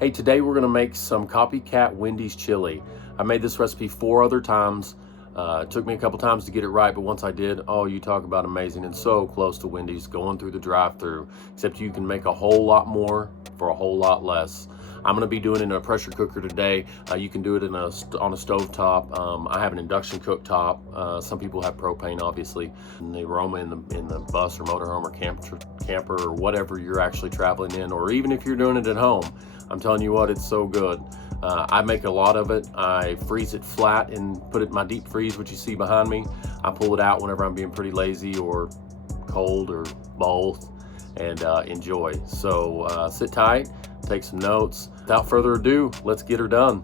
Hey, today we're gonna make some Copycat Wendy's chili. I made this recipe 4 other times. It took me a couple times to get it right, but once I did, oh, you talk about amazing, and so close to Wendy's going through the drive-thru, except you can make a whole lot more for a whole lot less. I'm gonna be doing it in a pressure cooker today. You can do it on a stove top. I have an induction cooktop. Some people have propane, obviously. And the aroma in the bus or motorhome or camper or whatever you're actually traveling in, or even if you're doing it at home, I'm telling you what, it's so good. I make a lot of it. I freeze it flat and put it in my deep freeze, which you see behind me. I pull it out whenever I'm being pretty lazy or cold or both, and enjoy. So sit tight, take some notes. Without further ado, let's get her done.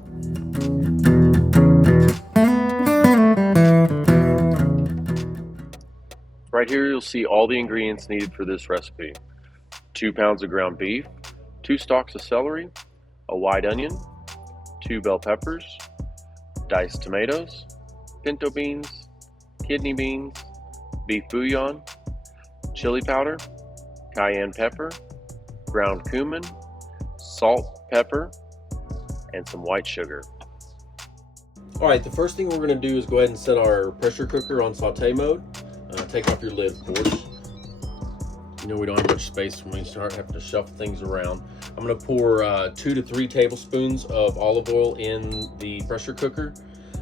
Right here you'll see all the ingredients needed for this recipe. 2 pounds of ground beef, 2 stalks of celery, a white onion, 2 bell peppers, diced tomatoes, pinto beans, kidney beans, beef bouillon, chili powder, cayenne pepper, ground cumin, salt, pepper, and some white sugar. All right, the first thing we're gonna do is go ahead and set our pressure cooker on saute mode. Take off your lid, of course. You know we don't have much space when we start having to shuffle things around. I'm gonna pour 2 to 3 tablespoons of olive oil in the pressure cooker.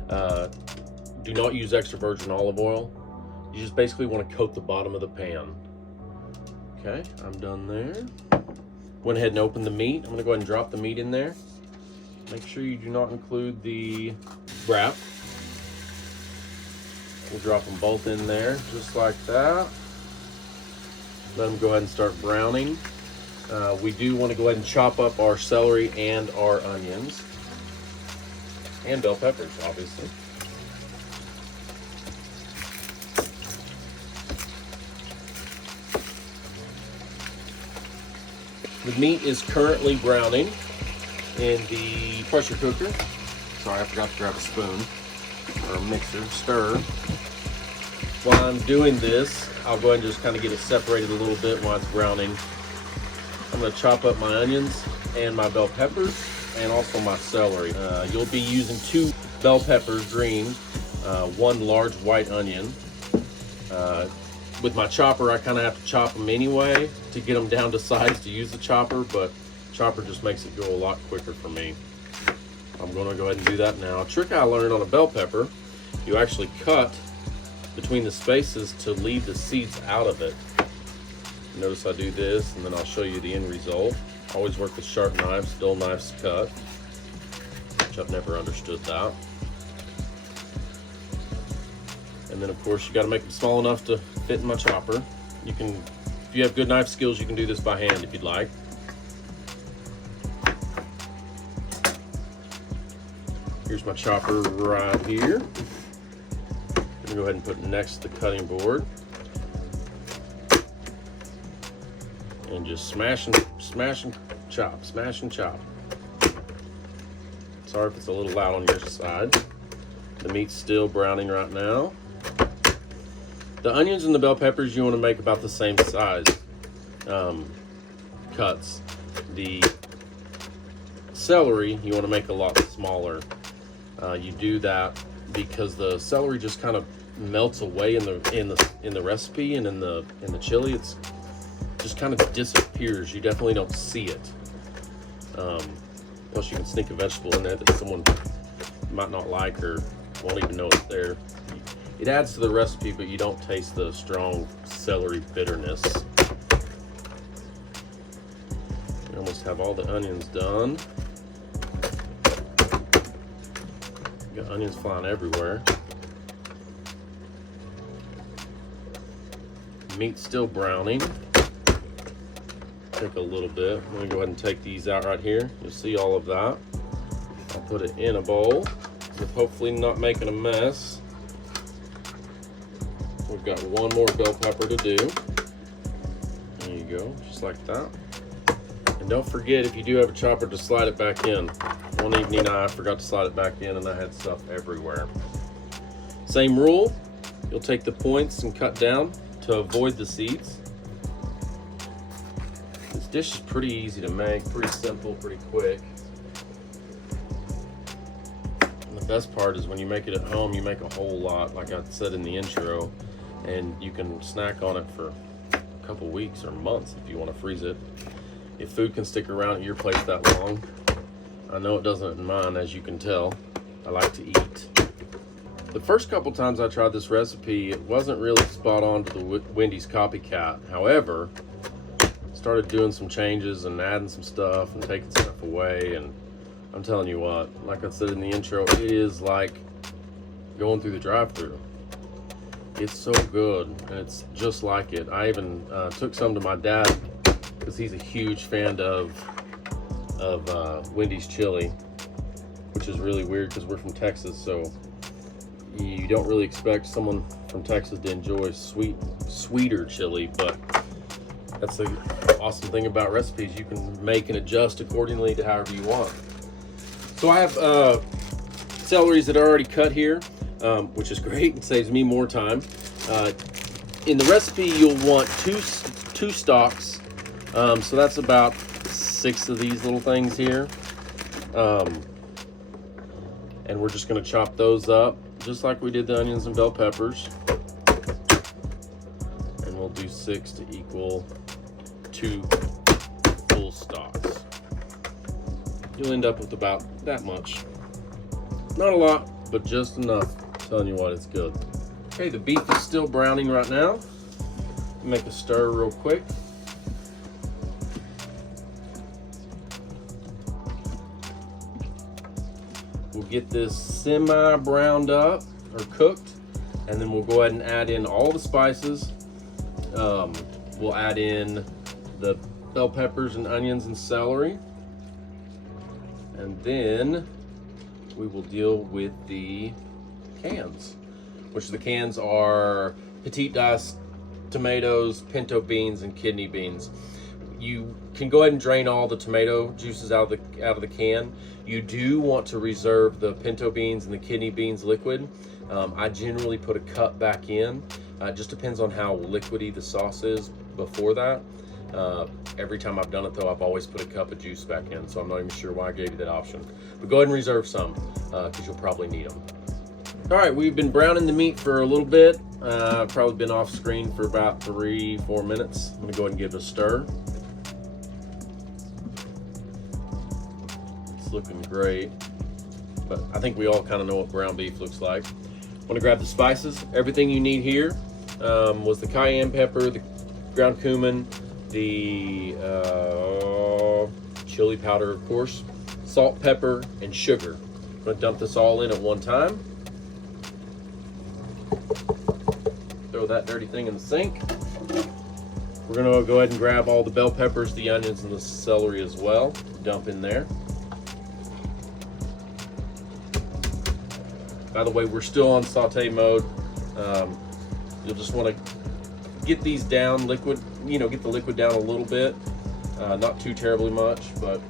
Do not use extra virgin olive oil. You just basically wanna coat the bottom of the pan. Okay, I'm done there. Went ahead and opened the meat. I'm gonna go ahead and drop the meat in there. Make sure you do not include the wrap. We'll drop them both in there, just like that. Let them go ahead and start browning. We do want to go ahead and chop up our celery and our onions. And bell peppers, obviously. The meat is currently browning in the pressure cooker. Sorry, I forgot to grab a spoon or a mixer, stir. While I'm doing this, I'll go ahead and just kind of get it separated a little bit while it's browning. I'm going to chop up my onions and my bell peppers and also my celery. You'll be using 2 bell peppers, green, 1 large white onion. With my chopper, I kind of have to chop them anyway to get them down to size to use the chopper, but chopper just makes it go a lot quicker for me. I'm going to go ahead and do that now. A trick I learned on a bell pepper, you actually cut between the spaces to leave the seeds out of it. Notice I do this, and then I'll show you the end result. Always work with sharp knives, dull knives cut, which I've never understood that. And then of course you got to make them small enough to fit in my chopper. You can, if you have good knife skills, you can do this by hand if you'd like. Here's my chopper right here. I'm gonna go ahead and put it next to the cutting board. And just smash and chop, smash and chop. Sorry if it's a little loud on your side. The meat's still browning right now. The onions and the bell peppers you want to make about the same size cuts. The celery you want to make a lot smaller. You do that because the celery just kind of melts away in the recipe, and in the chili it's just kind of disappears. You definitely don't see it. Plus you can sneak a vegetable in there that someone might not like or won't even know it's there. It adds to the recipe, but you don't taste the strong celery bitterness. We almost have all the onions done. Got onions flying everywhere. Meat's still browning. Take a little bit. I'm gonna go ahead and take these out right here. You'll see all of that. I'll put it in a bowl with hopefully not making a mess. We've got 1 more bell pepper to do. There you go, just like that. And don't forget, if you do have a chopper, to slide it back in. One evening I forgot to slide it back in and I had stuff everywhere. Same rule, you'll take the points and cut down to avoid the seeds. This Dish is pretty easy to make, pretty simple, pretty quick. And the best part is when you make it at home, you make a whole lot, like I said in the intro, and you can snack on it for a couple weeks or months if you want to freeze it. If food can stick around at your place that long, I know it doesn't in mine, as you can tell. I like to eat. The first couple times I tried this recipe, it wasn't really spot on to the Wendy's Copycat. However, started doing some changes and adding some stuff and taking stuff away, and I'm telling you what, like I said in the intro, it is like going through the drive-thru. It's so good, and it's just like it. I even took some to my dad because he's a huge fan of Wendy's chili, which is really weird because we're from Texas, so you don't really expect someone from Texas to enjoy sweeter chili, but that's the awesome thing about recipes. You can make and adjust accordingly to however you want. So I have celeries that are already cut here, which is great. It saves me more time. In the recipe, you'll want two stalks. So that's about 6 of these little things here. And we're just going to chop those up just like we did the onions and bell peppers. And we'll do 6 to equal 2 full stalks. You'll end up with about that much. Not a lot, but just enough. I'm telling you what, it's good. Okay, the beef is still browning right now. Make a stir real quick. We'll get this semi-browned up or cooked, and then we'll go ahead and add in all the spices. We'll add in the bell peppers and onions and celery, and then we will deal with the cans, which the cans are petite diced tomatoes, pinto beans, and kidney beans. You can go ahead and drain all the tomato juices out of the can. You do want to reserve the pinto beans and the kidney beans liquid. I generally put a cup back in. It just depends on how liquidy the sauce is before that. Every time I've done it though, I've always put a cup of juice back in, so I'm not even sure why I gave you that option. But go ahead and reserve some, because you'll probably need them. All right, we've been browning the meat for a little bit. Probably been off screen for about 3-4 minutes. I'm gonna go ahead and give it a stir. Looking great, but I think we all kind of know what ground beef looks like. I'm gonna grab the spices. Everything you need here was the cayenne pepper, the ground cumin, the chili powder, of course, salt, pepper, and sugar. I'm gonna dump this all in at one time. Throw that dirty thing in the sink. We're gonna go ahead and grab all the bell peppers, the onions, and the celery as well. Dump in there. By the way, we're still on saute mode. You'll just want to get these down liquid, get the liquid down a little bit. Not too terribly much, but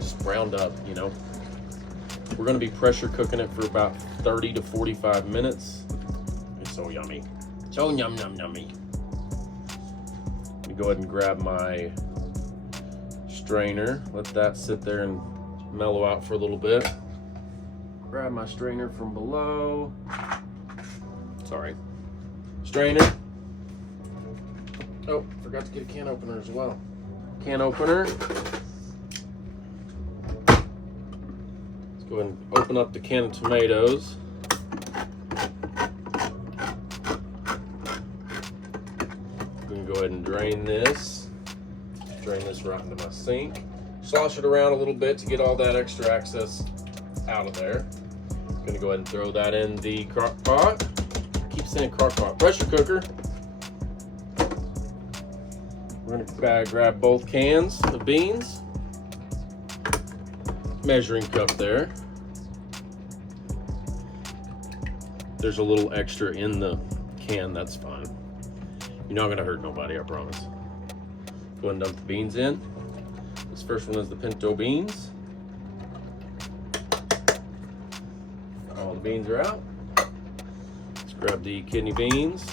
just browned up, We're going to be pressure cooking it for about 30 to 45 minutes. It's so yummy. So yummy. Let me go ahead and grab my strainer. Let that sit there and mellow out for a little bit. Grab my strainer from below. Sorry. Strain it. Oh, forgot to get a can opener as well. Can opener. Let's go ahead and open up the can of tomatoes. I'm gonna go ahead and drain this. Drain this right into my sink. Slosh it around a little bit to get all that extra excess out of there. I'm gonna go ahead and throw that in the crock pot. Keep saying crock pot. Pressure cooker. We're gonna grab both cans of beans. Measuring cup there. There's a little extra in the can, that's fine. You're not gonna hurt nobody, I promise. Go ahead and dump the beans in. This first one is the pinto beans. All the beans are out. Let's grab the kidney beans.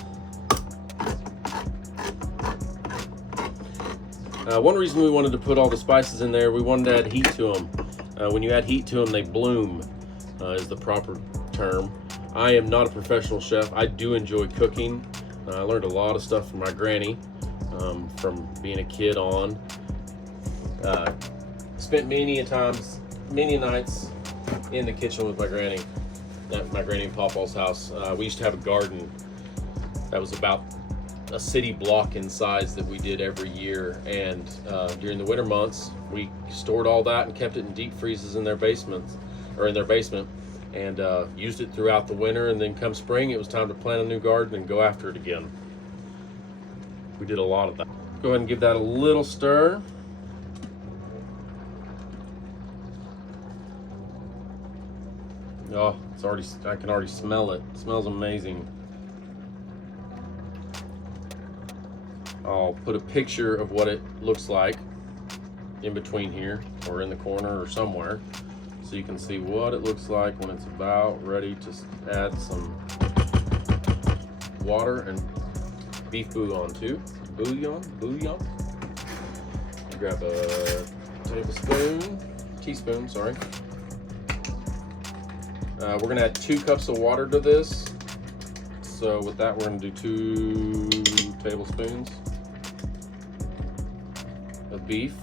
One reason we wanted to put all the spices in there, we wanted to add heat to them. When you add heat to them, they bloom, is the proper term. I am not a professional chef. I do enjoy cooking. I learned a lot of stuff from my granny, from being a kid on. Spent many nights in the kitchen with my granny at my granny and Pawpaw's house. We used to have a garden that was about a city block in size that we did every year, and during the winter months we stored all that and kept it in deep freezes in their basements, or in their basement, and used it throughout the winter. And then come spring, it was time to plant a new garden and go after it again. We did a lot of that. Go ahead and give that a little stir. Oh, it's already, I can already smell it. It smells amazing. I'll put a picture of what it looks like in between here, or in the corner or somewhere, so you can see what it looks like when it's about ready to add some water and beef bouillon too. Bouillon. Grab a teaspoon, sorry. We're gonna add 2 cups of water to this. So with that, we're gonna do 2 tablespoons of beef.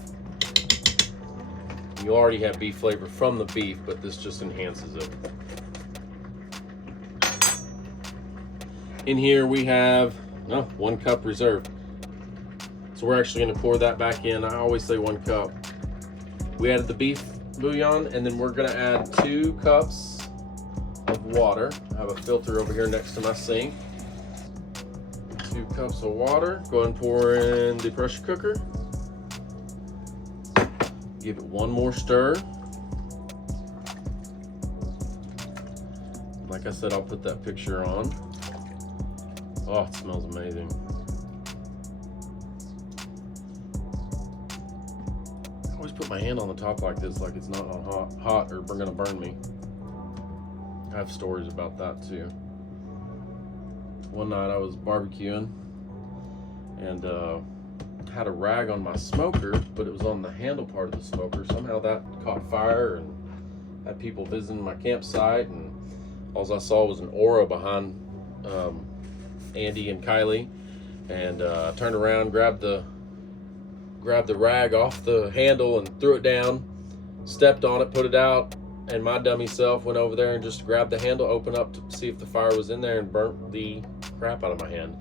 You already have beef flavor from the beef, but this just enhances it. In here we have 1 cup reserved. So we're actually gonna pour that back in. I always say 1 cup. We added the beef bouillon, and then we're gonna add 2 cups of water. I have a filter over here next to my sink. 2 cups of water. Go ahead and pour in the pressure cooker. Give it 1 more stir. Like I said, I'll put that picture on. Oh, it smells amazing. I always put my hand on the top like this, like it's not on hot or gonna burn me. I have stories about that too. One night I was barbecuing and had a rag on my smoker, but it was on the handle part of the smoker. Somehow that caught fire and had people visiting my campsite, and all I saw was an aura behind Andy and Kylie, and turned around, grabbed the rag off the handle and threw it down, stepped on it, put it out, and my dummy self went over there and just grabbed the handle, opened up to see if the fire was in there, and burnt the crap out of my hand.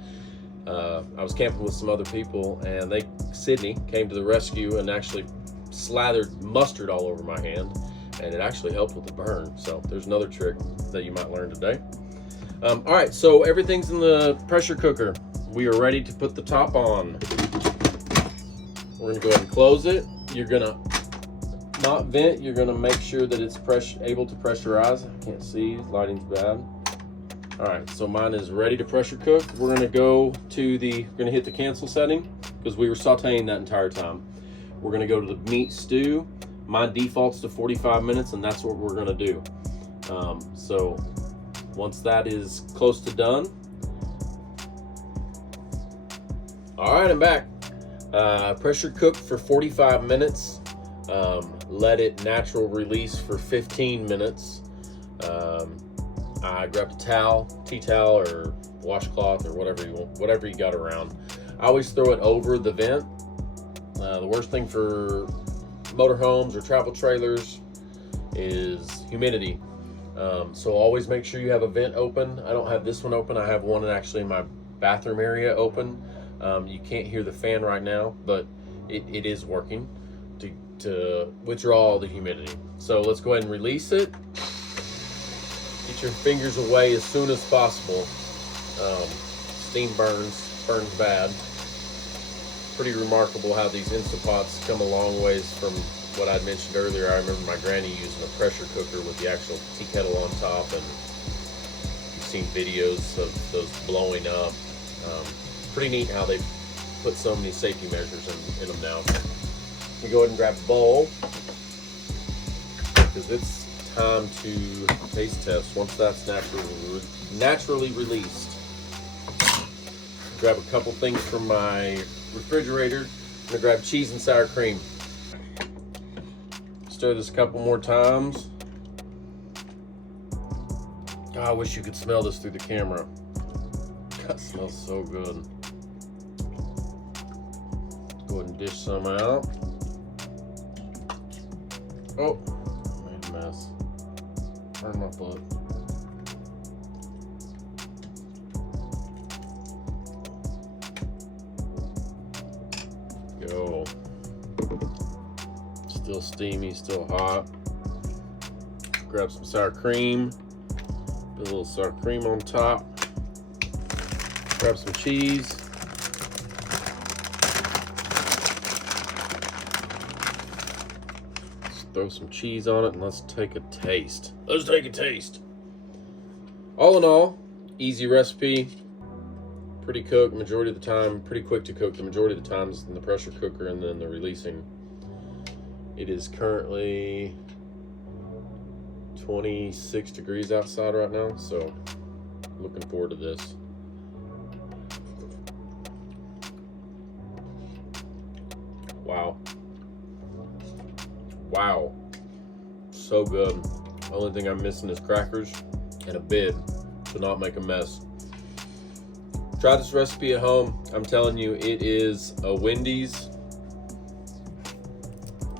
I was camping with some other people, and Sydney came to the rescue and actually slathered mustard all over my hand, and it actually helped with the burn. So there's another trick that you might learn today. All right, so everything's in the pressure cooker. We are ready to put the top on. We're gonna go ahead and close it. You're gonna not vent, you're gonna make sure that it's able to pressurize. I can't see, lighting's bad. All right, so mine is ready to pressure cook. We're gonna hit the cancel setting because we were sauteing that entire time. We're gonna go to the meat stew. Mine defaults to 45 minutes, and that's what we're gonna do. So once that is close to done. All right, I'm back. Pressure cook for 45 minutes. Let it natural release for 15 minutes. I grabbed a towel, tea towel or washcloth or whatever you got around. I always throw it over the vent. The worst thing for motorhomes or travel trailers is humidity. So always make sure you have a vent open. I don't have this one open. I have one actually in my bathroom area open. You can't hear the fan right now, but it is working to withdraw all the humidity. So let's go ahead and release it. Get your fingers away as soon as possible. Steam burns bad. Pretty remarkable how these Instapots come a long ways from what I'd mentioned earlier. I remember my granny using a pressure cooker with the actual tea kettle on top, and you've seen videos of those blowing up. Pretty neat how they put so many safety measures in them now. You go ahead and grab a bowl, because it's time to taste test once that's naturally released. Grab a couple things from my refrigerator. I'm gonna grab cheese and sour cream. Stir this a couple more times. God, I wish you could smell this through the camera. God, it smells so good. Go ahead and dish some out. Oh, made a mess. Burn my foot. Go. Still steamy, still hot. Grab some sour cream. Put a little sour cream on top. Grab some cheese. Let's throw some cheese on it and let's take a taste. Let's take a taste. All in all, easy recipe. Pretty cooked majority of the time. Pretty quick to cook the majority of the times in the pressure cooker and then the releasing. It is currently 26 degrees outside right now, so looking forward to this. Wow. Wow. So good. Only thing I'm missing is crackers and a bib to not make a mess. Try this recipe at home. I'm telling you, it is a Wendy's.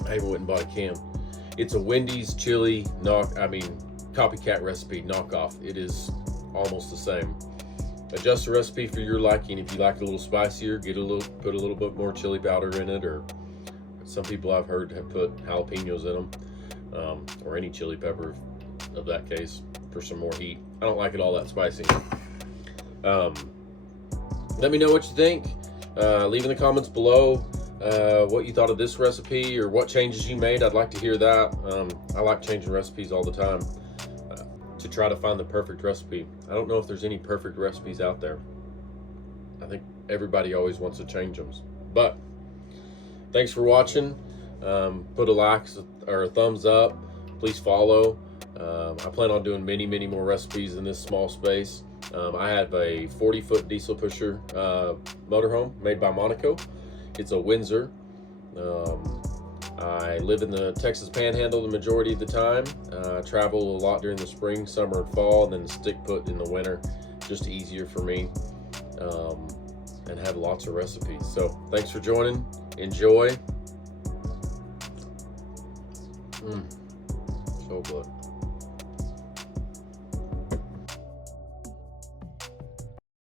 I even went and bought a can. It's a Wendy's chili copycat recipe knockoff. It is almost the same. Adjust the recipe for your liking. If you like it a little spicier, put a little bit more chili powder in it, or some people I've heard have put jalapenos in them, or any chili pepper of that case for some more heat. I don't like it all that spicy. Let me know what you think. Leave in the comments below what you thought of this recipe or what changes you made. I'd like to hear that. I like changing recipes all the time to try to find the perfect recipe. I don't know if there's any perfect recipes out there. I think everybody always wants to change them. But thanks for watching. Put a like or a thumbs up. Please follow. I plan on doing many more recipes in this small space. I have a 40-foot diesel pusher motorhome made by Monaco. It's a Windsor. I live in the Texas Panhandle the majority of the time. Travel a lot during the spring, summer, and fall, and then stick put in the winter. Just easier for me, and have lots of recipes. So thanks for joining. Enjoy. So good.